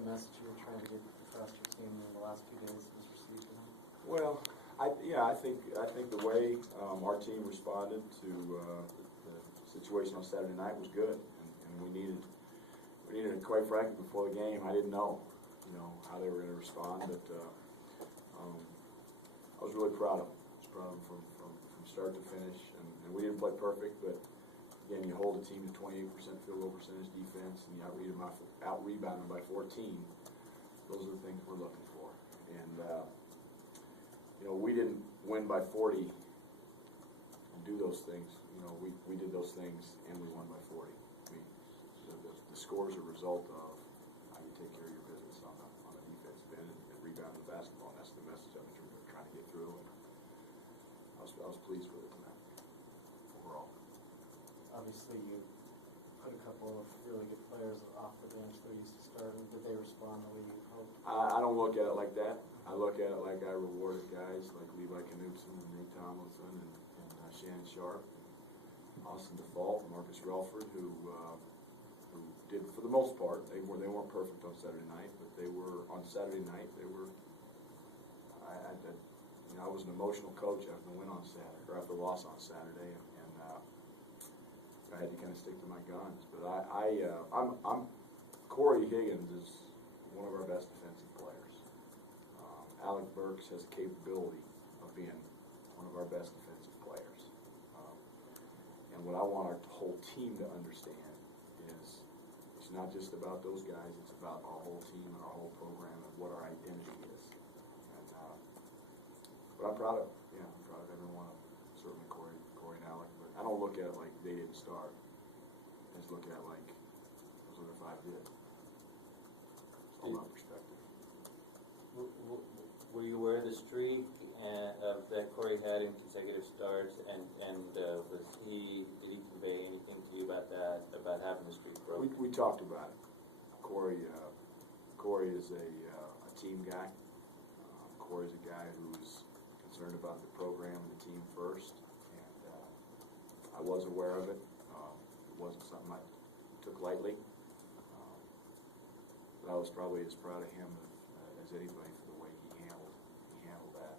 the message you were trying to get across your team in the last 2 days was received? Well, I think the way our team responded to the situation on Saturday night was good, and we needed it. Quite frankly, before the game, I didn't know, how they were going to respond, but I was really proud of them. I was proud of them from start to finish, and we didn't play perfect, but again, you hold a team to 28% field goal percentage defense, and you out-rebound them by 14. Those are the things we're looking for, and we didn't win by 40 and do those things. We did those things and we won by 40. The score is a result of how you take care of your business on the defensive end and rebound the basketball. And that's the message I was trying to get through. And I was pleased with it tonight overall. Obviously, you put a couple of really good players off the bench that used to start. Did they respond the way you hoped? I don't look at it like that. I look at it like I rewarded guys like Levi Knudsen and Nate Tomlinson and Shannon Sharp, and Austin Default, and Marcus Relford, who did, for the most part, they weren't perfect on Saturday night, but they were on Saturday night. They were. I was an emotional coach after the win on Saturday, or after the loss on Saturday, and I had to kind of stick to my guns. But I'm Corey Higgins is one of our best defensive players. Alec Burks has the capability of being one of our best defensive players. And what I want our whole team to understand is it's not just about those guys, it's about our whole team and our whole program and what our identity is. And, but I'm proud of every one of them, certainly Corey and Alec. But I don't look at it like they didn't start. I just look at it like those other 5 did. It's all about perspective. Were you aware of the streak that Corey had in consecutive starts, and did he convey anything to you about that, about having the streak broken? We talked about it. Corey is a team guy. Corey's a guy who's concerned about the program and the team first, and I was aware of it. It wasn't something I took lightly. But I was probably as proud of him as anybody for the way he handled that.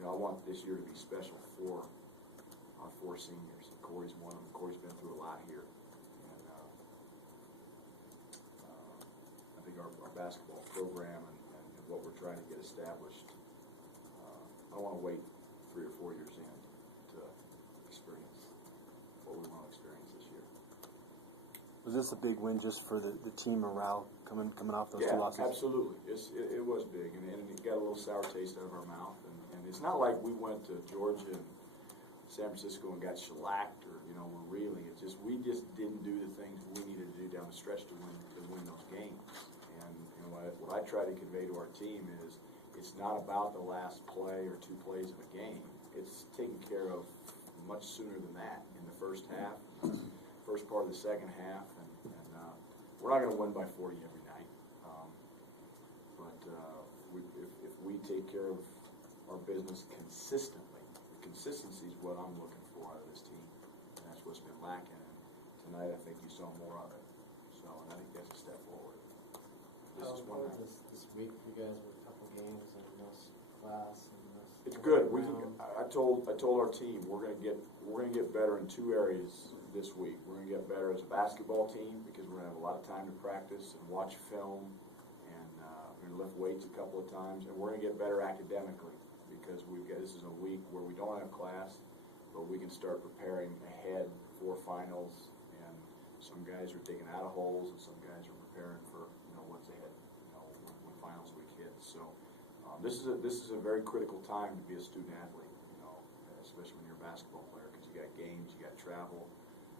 And, I want this year to be special for our 4 seniors. Corey's one of them. Corey's been through a lot here, and I think our basketball program and what we're trying to get established. I don't want to wait 3 or 4 years in to experience what we want to experience this year. Was this a big win just for the team morale coming off those 2 losses? Yeah, absolutely. It was big, and it got a little sour taste out of our mouth. And it's not like we went to Georgia and San Francisco and got shellacked, or we're reeling. It's just we just didn't do the things we needed to do down the stretch to win those games. And what I try to convey to our team is it's not about the last play or 2 plays of a game. It's taken care of much sooner than that in the first half, first part of the second half, and we're not going to win by 40 every night. But if we take care of our business consistently, consistency is what I'm looking for out of this team, and that's what's been lacking. And tonight, I think you saw more of it. So, and I think that's a step forward. How important this week for you guys with a couple games and this class and this? It's good. I told our team we're going to get better in 2 areas this week. We're going to get better as a basketball team because we're going to have a lot of time to practice and watch film, and we're going to lift weights a couple of times, and we're going to get better academically because this is a week where we don't have class, but we can start preparing ahead for finals. And some guys are digging out of holes, and some guys are preparing for what's ahead. When finals week hits. So this is a very critical time to be a student athlete. Especially when you're a basketball player, because you got games, you got travel,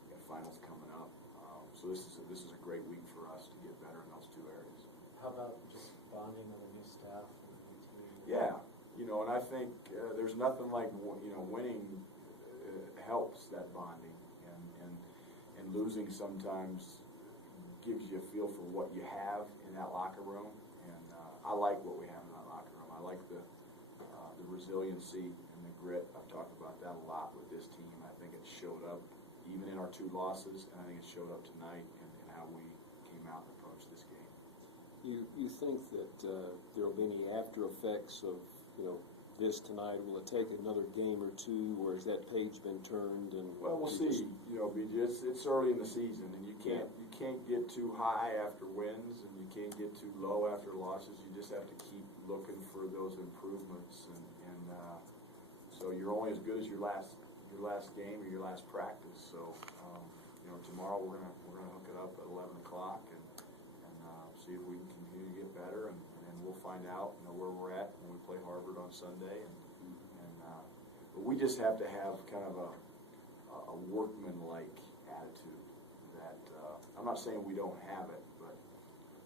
you got finals coming up. So this is a great week for us to get better in those 2 areas. How about just bonding with the new staff and the new team? Yeah, and I think there's nothing like winning helps that bonding, and losing sometimes gives you a feel for what you have in that locker room. And I like what we have in that locker room. I like the resiliency and the grit. I've talked about that a lot with this team. I think it showed up even in our 2 losses, and I think it showed up tonight in how we came came out and approached this game. You think that there will be any after effects of this tonight? Will it take another game or two, or has that page been turned? And Well, we'll see. It's early in the season, and you can't get too high after wins, and you can't get too low after losses. You just have to keep looking for those improvements, and so you're only as good as your last game or your last practice. So tomorrow we're gonna hook it up at 11 o'clock and see if we can continue to get better, and we'll find out where we're at when we play Harvard on Sunday, but we just have to have kind of a workman-like attitude that I'm not saying we don't have it, but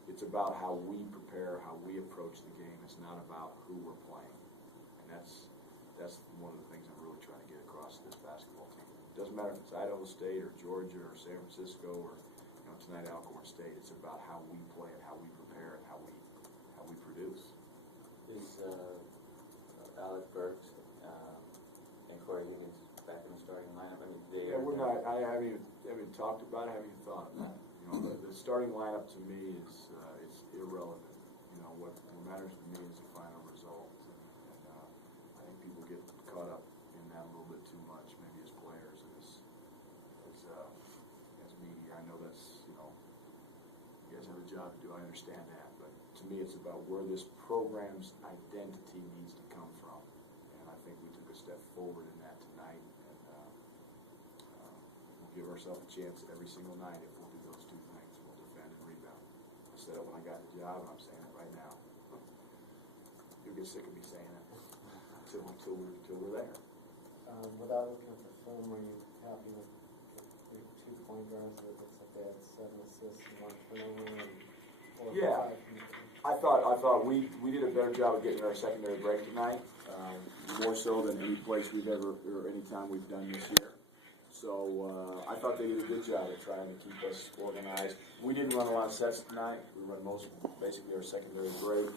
it's about how we prepare, how we approach the game. It's not about who we're playing, and that's one of the things I'm really trying to get across to this basketball team. It doesn't matter if it's Idaho State or Georgia or San Francisco or tonight Alcorn State. It's about how we play and how we prepare and how we produce. Is Alec Burks and Corey Higgins back in the starting lineup? I mean, We're not. I haven't even talked about it. I haven't even thought of that. The starting lineup to me is it's irrelevant. What matters to me is the final result, and I think people get caught up in that a little bit too much, maybe as players and as media. I know that's you guys have a job to do. I understand that, but to me, it's about where this program's identity needs to come from, and I think we took a step forward in that tonight, and we'll give ourselves a chance every single night if we'll do those two things. We'll defend and rebound. I said it when I got the job, and I'm saying it right now. You'll get sick of me saying it until we're there. Without looking at the film, were you happy with the 2 point guards? It looks like they had 7 assists and 1 turnover and 4 or 5. Yeah. I thought we did a better job of getting our secondary break tonight, more so than any place we've ever or any time we've done this year. So I thought they did a good job of trying to keep us organized. We didn't run a lot of sets tonight. We run basically our secondary break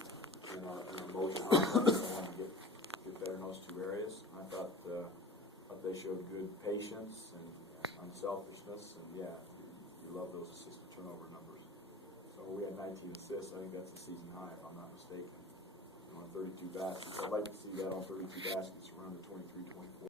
and our motion. We wanted to get better in those 2 areas. I thought they showed good patience and unselfishness, and you love those assist to turnover numbers. So we had 19 assists. I think that's a season high, if I'm not mistaken. On 32 baskets. I'd like to see that on 32 baskets around the 23, 24.